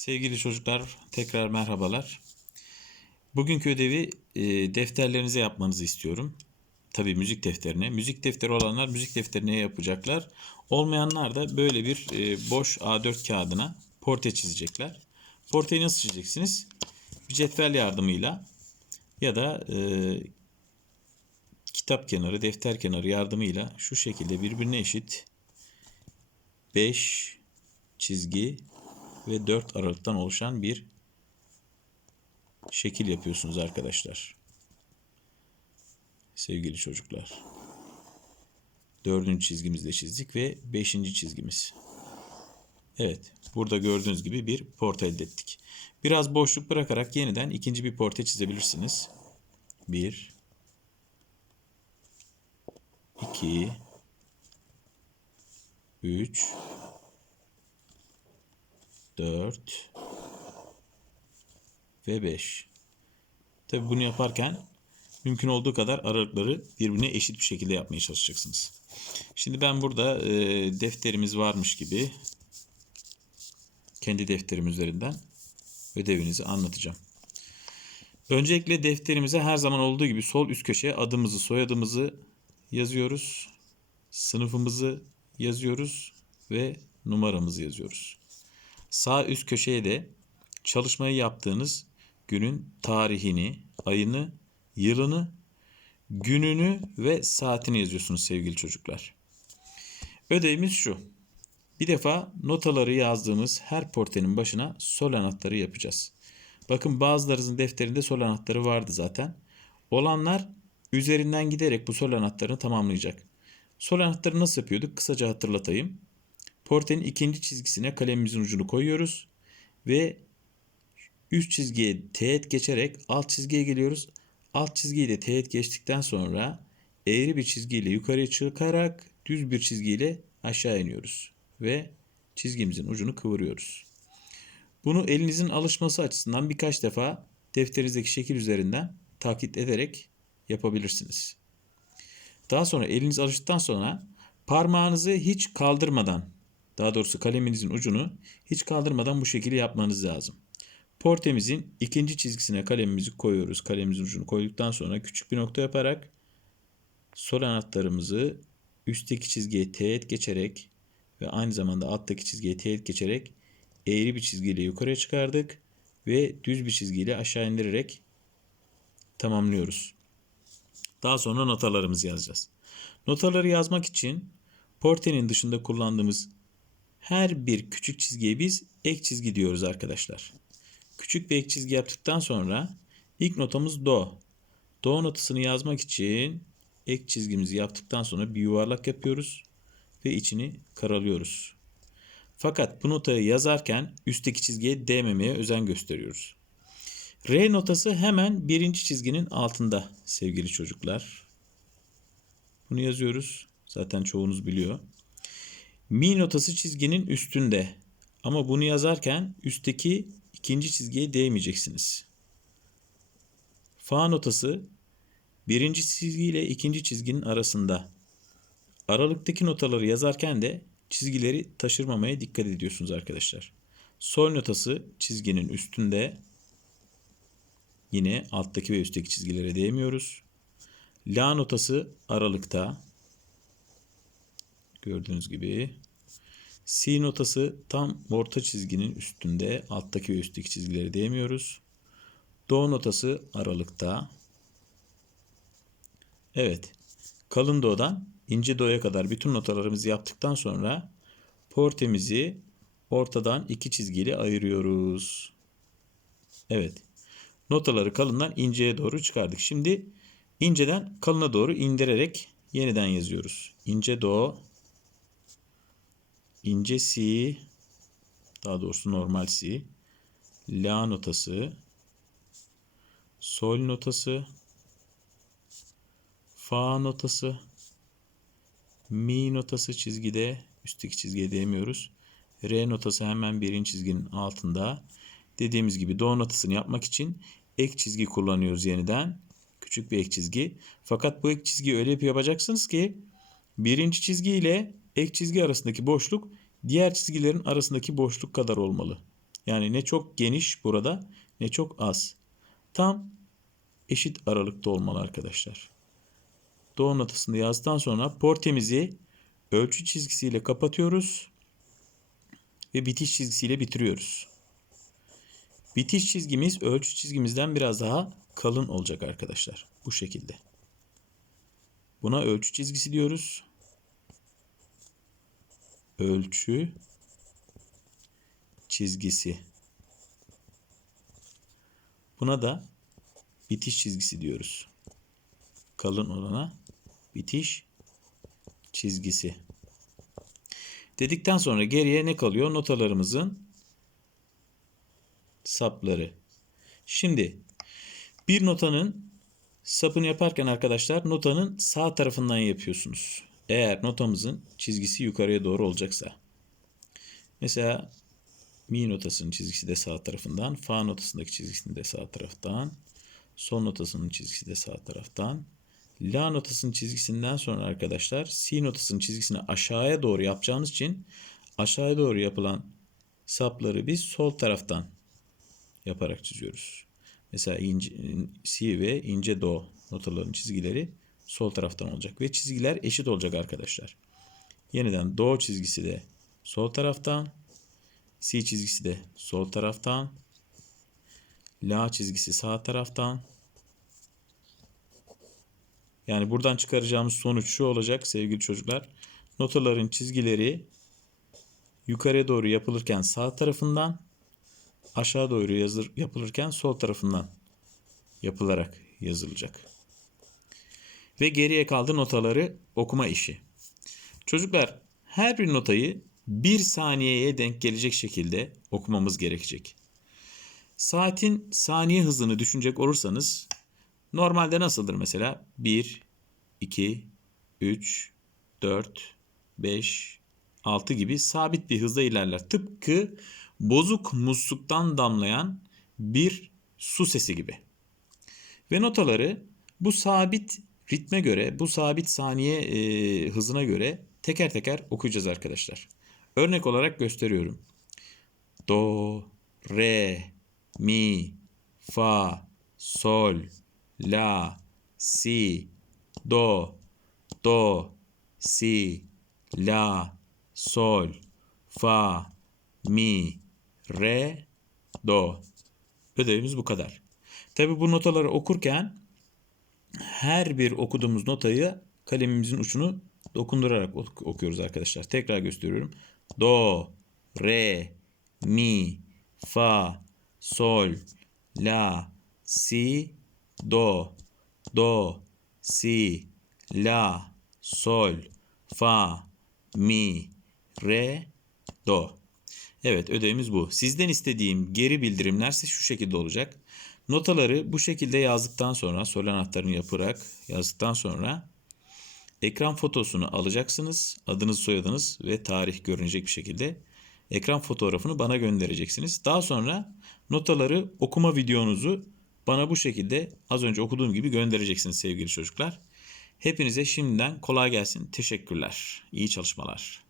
Sevgili çocuklar, tekrar merhabalar. Bugünkü ödevi e, defterlerinize yapmanızı istiyorum. Tabii müzik defterine. Müzik defteri olanlar müzik defterine yapacaklar. Olmayanlar da böyle bir e, boş A4 kağıdına portre çizecekler. Portreyi nasıl çizeceksiniz? Bir cetvel yardımıyla ya da e, kitap kenarı, defter kenarı yardımıyla şu şekilde birbirine eşit 5 çizgi ve 4 aralıktan oluşan bir şekil yapıyorsunuz arkadaşlar. Sevgili çocuklar. Dördüncü çizgimizi de çizdik ve beşinci çizgimiz. Evet, burada gördüğünüz gibi bir portre elde ettik. Biraz boşluk bırakarak yeniden ikinci bir portre çizebilirsiniz. Bir, iki, üç, 4 ve 5. Tabi bunu yaparken mümkün olduğu kadar aralıkları birbirine eşit bir şekilde yapmaya çalışacaksınız. Şimdi ben burada e, defterimiz varmış gibi kendi defterim üzerinden ödevinizi anlatacağım. Öncelikle defterimize her zaman olduğu gibi sol üst köşeye adımızı, soyadımızı yazıyoruz. Sınıfımızı yazıyoruz ve numaramızı yazıyoruz. Sağ üst köşeye de çalışmayı yaptığınız günün tarihini, ayını, yılını, gününü ve saatini yazıyorsunuz sevgili çocuklar. Ödevimiz şu. Bir defa notaları yazdığımız her portrenin başına sol anahtarı yapacağız. Bakın bazılarınızın defterinde sol anahtarı vardı zaten. Olanlar üzerinden giderek bu sol anahtarını tamamlayacak. Sol anahtarı nasıl yapıyorduk? Kısaca hatırlatayım. Portrenin ikinci çizgisine kalemimizin ucunu koyuyoruz ve üst çizgiye teğet geçerek alt çizgiye geliyoruz. Alt çizgiyi de teğet geçtikten sonra eğri bir çizgiyle yukarıya çıkarak düz bir çizgiyle aşağı iniyoruz ve çizgimizin ucunu kıvırıyoruz. Bunu elinizin alışması açısından birkaç defa defterinizdeki şekil üzerinden takip ederek yapabilirsiniz. Daha sonra eliniz alıştıktan sonra parmağınızı hiç kaldırmadan daha doğrusu kaleminizin ucunu hiç kaldırmadan bu şekilde yapmanız lazım. Portemizin ikinci çizgisine kalemimizi koyuyoruz. Kalemimizin ucunu koyduktan sonra küçük bir nokta yaparak sol anahtarımızı üstteki çizgiye teğet geçerek ve aynı zamanda alttaki çizgiye teğet geçerek eğri bir çizgiyle yukarıya çıkardık ve düz bir çizgiyle aşağı indirerek tamamlıyoruz. Daha sonra notalarımızı yazacağız. Notaları yazmak için portenin dışında kullandığımız her bir küçük çizgiye biz ek çizgi diyoruz arkadaşlar. Küçük bir ek çizgi yaptıktan sonra ilk notamız do. Do notasını yazmak için ek çizgimizi yaptıktan sonra bir yuvarlak yapıyoruz ve içini karalıyoruz. Fakat bu notayı yazarken üstteki çizgiye değmemeye özen gösteriyoruz. R notası hemen birinci çizginin altında sevgili çocuklar. Bunu yazıyoruz. Zaten çoğunuz biliyor. Mi notası çizginin üstünde. Ama bunu yazarken üstteki ikinci çizgiye değmeyeceksiniz. Fa notası birinci çizgi ile ikinci çizginin arasında. Aralıktaki notaları yazarken de çizgileri taşırmamaya dikkat ediyorsunuz arkadaşlar. Sol notası çizginin üstünde. Yine alttaki ve üstteki çizgilere değmiyoruz. La notası aralıkta. Gördüğünüz gibi. Si notası tam orta çizginin üstünde. Alttaki ve üstteki çizgileri değmiyoruz. Do notası aralıkta. Evet. Kalın do'dan ince do'ya kadar bütün notalarımızı yaptıktan sonra portemizi ortadan iki çizgiyle ayırıyoruz. Evet. Notaları kalından inceye doğru çıkardık. Şimdi inceden kalına doğru indirerek yeniden yazıyoruz. İnce do, ince si, daha doğrusu normal si, la notası, sol notası, fa notası, mi notası çizgide, üstteki çizgiye değmiyoruz. Re notası hemen birinci çizginin altında. Dediğimiz gibi do notasını yapmak için ek çizgi kullanıyoruz yeniden. Küçük bir ek çizgi. Fakat bu ek çizgiyi öyle yapacaksınız ki birinci çizgi ile ek çizgi arasındaki boşluk diğer çizgilerin arasındaki boşluk kadar olmalı. Yani ne çok geniş burada ne çok az. Tam eşit aralıkta olmalı arkadaşlar. Do notasını yazdıktan sonra portemizi ölçü çizgisiyle kapatıyoruz ve bitiş çizgisiyle bitiriyoruz. Bitiş çizgimiz ölçü çizgimizden biraz daha kalın olacak arkadaşlar. Bu şekilde. Buna ölçü çizgisi diyoruz. Ölçü çizgisi. Buna da bitiş çizgisi diyoruz. Kalın olana bitiş çizgisi. Dedikten sonra geriye ne kalıyor? Notalarımızın sapları. Şimdi bir notanın sapını yaparken arkadaşlar notanın sağ tarafından yapıyorsunuz. Eğer notamızın çizgisi yukarıya doğru olacaksa. Mesela mi notasının çizgisi de sağ tarafından, fa notasındaki çizgisinin de sağ taraftan, sol notasının çizgisi de sağ taraftan, la notasının çizgisinden sonra arkadaşlar si notasının çizgisini aşağıya doğru yapacağımız için aşağıya doğru yapılan sapları biz sol taraftan yaparak çiziyoruz. Mesela ince, si ve ince do notaların çizgileri sol taraftan olacak ve çizgiler eşit olacak arkadaşlar. Yeniden do çizgisi de sol taraftan, si çizgisi de sol taraftan, la çizgisi sağ taraftan. Yani buradan çıkaracağımız sonuç şu olacak sevgili çocuklar. Notaların çizgileri yukarıya doğru yapılırken sağ tarafından, aşağı doğru yazır, yapılırken sol tarafından yapılarak yazılacak. Ve geriye kaldı notaları okuma işi. Çocuklar her bir notayı bir saniyeye denk gelecek şekilde okumamız gerekecek. Saatin saniye hızını düşünecek olursanız normalde nasıldır mesela? 1, 2, 3, 4, 5, 6 gibi sabit bir hızda ilerler. Tıpkı bozuk musluktan damlayan bir su sesi gibi. Ve notaları bu sabit ritme göre, bu sabit saniye e, hızına göre teker teker okuyacağız arkadaşlar. Örnek olarak gösteriyorum. Do, re, mi, fa, sol, la, si, do, do, si, la, sol, fa, mi, re, do. Ödevimiz bu kadar. Tabi bu notaları okurken her bir okuduğumuz notayı kalemimizin ucunu dokundurarak ok- okuyoruz arkadaşlar. Tekrar gösteriyorum. Do, re, mi, fa, sol, la, si, do, do, si, la, sol, fa, mi, re, do. Evet ödevimiz bu. Sizden istediğim geri bildirimlerse şu şekilde olacak. Notaları bu şekilde yazdıktan sonra sol anahtarını yaparak yazdıktan sonra ekran fotosunu alacaksınız. Adınız, soyadınız ve tarih görünecek bir şekilde ekran fotoğrafını bana göndereceksiniz. Daha sonra notaları okuma videonuzu bana bu şekilde az önce okuduğum gibi göndereceksiniz sevgili çocuklar. Hepinize şimdiden kolay gelsin. Teşekkürler. İyi çalışmalar.